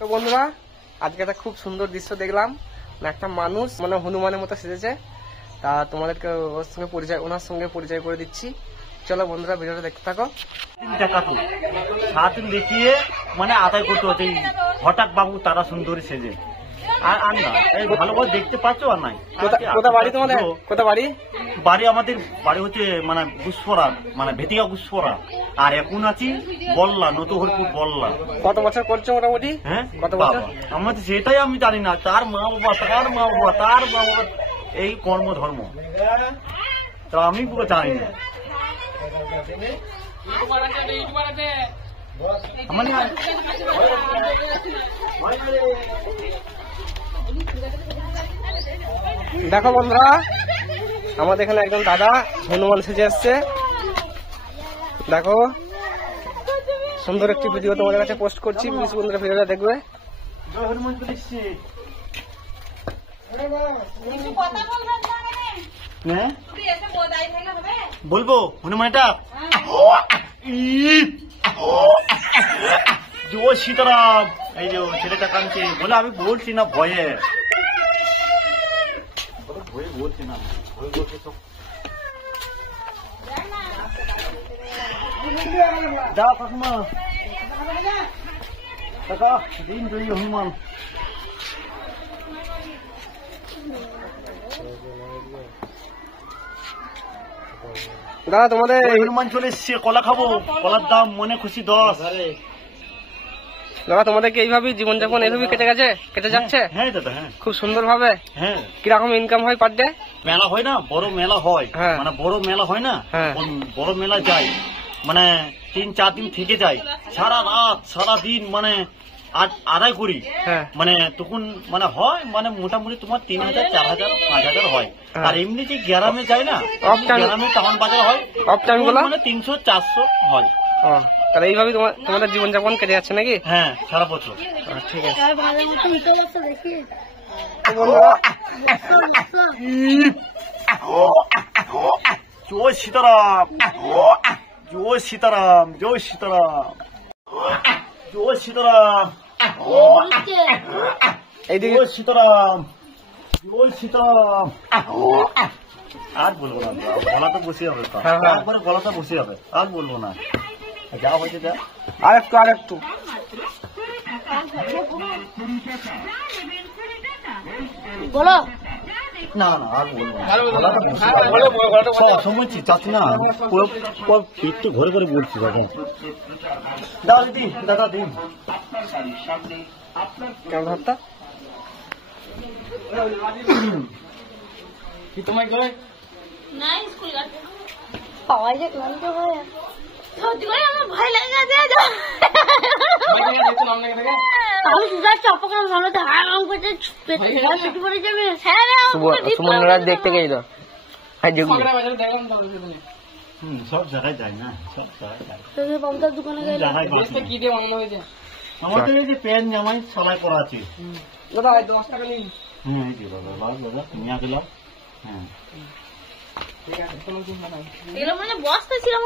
তো বন্ধুরা, আজকে একটা খুব সুন্দর দৃশ্য দেখলাম। একটা মানুষ মানে হনুমানের মতো সেজেছে। তা তোমাদেরকে ওনার সঙ্গে পরিচয় করে দিচ্ছি। চলো বন্ধুরা, ভিডিওটা দেখতে থাকো। দেখাতো সারাদিন দেখিয়ে মানে আদায় করতে হচ্ছে হঠাৎ বাবু তারা সুন্দরী সেজে আর না এই ভালো করে দেখতে পাচ্ছ আর নাই। কোথা বাড়ি তোমাদের? কোথা বাড়ি? বাড়ি আমাদের বাড়ি হচ্ছে মানে গুসফরা, মানে ভেটিয়া গুসফরা। আর এখন আছি বললা, নতুনপুর বললা। কত বছর করছো মোটামুটি? হ্যাঁ কত বছর? আমাদের সেটাই আমি জানি না। তার মা বাবা, তার মা বাবা, তার মা বাবা এই কর্ম ধর্ম তা আমি পুরো জানি না। দেখো বন্ধুরা, আমাদের এখানে একজন দাদা হনুমান সেজে আসছে। দেখো, সুন্দর একটি ভিডিও তোমাদের কাছে পোস্ট করছি, প্লিজ বন্ধুরা ভিডিওটা দেখবে। বলবো হনুমানটা জয় সীতারাম। এই যে ছেলেটা কাঁদছে বলে আমি বলছি না ভয়ে বলছি না, ভয় বলছে তো। যাও কাকিমা, কাকা দিন জয়ী হনুমান। দাদা তোমাদের হনুমান চলে এসছে, কলা খাবো, কলার দাম মনে খুশি 10। দাদা তোমাদেরকে এইভাবেই জীবনযাপন এইভাবেই কেটে যাচ্ছে? হ্যাঁ দাদা, হ্যাঁ খুব সুন্দর ভাবে। হ্যাঁ। কিরকম ইনকাম হয় পার ডে? মেলা হয় না, বড় মেলা হয়, হ্যাঁ। মানে বড় মেলা হয় না, হ্যাঁ। বড় মেলা যাই মানে 3-4 দিন থেকে যাই, সারা রাত সারা দিন মানে আদায় করি। হ্যাঁ। মানে তখন মানে হয় মানে মোটামুটি তোমার 3000, 4000, 5000 হয়। আর এমনি যে গ্রামে যায় না, গ্রামে টাউন বাজার হয়, মানে 300-400 হয়। ও, তাহলে এইভাবে তোমাদের জীবনযাপন কেটে যাচ্ছে নাকি? হ্যাঁ, সারা বছর। ঠিক আছে। জয় সীতারাম, জয় সীতারাম, জয় সীতারাম, জয় সীতারাম, এইদিকে জয় সীতারাম, জয় সীতারাম। আর বলবো না, গলাটা বসে হবে, তারপরে গলাটা বসে হবে, আর বলবো না, যা হয়েছে যা। আরেকটু বলো না না, আর বলবো না, সময় চাচ্ছি না, একটু ঘরে ঘরে বলছি দাদা। দাদা দিন, দাদা দিন। কেমন ভাবতা কি তোমায় করে না স্কুল গাড়ি পাওয়া যায় ক্লান্ত হয় সত্যি করে আমার ভয় লাগে যা আমি সুজার চপকার ভালো তো আরাম করতে ছুটি পড়ে যাবে সুমনরা দেখতে গেছিল। সব জায়গায় যায় না, সব জায়গায় যায়। বাবুদার দোকানে গেলে কি দিয়ে বানানো হয়েছে? আমাদের এই যে প্যান্ট জামাই সেলাই করা আছে। দাদা 10 টাকা নিন। এই যে দাদা, দাদা তুমি আগে লাও। হ্যাঁ এগুলো মানে বস্তা ছিল।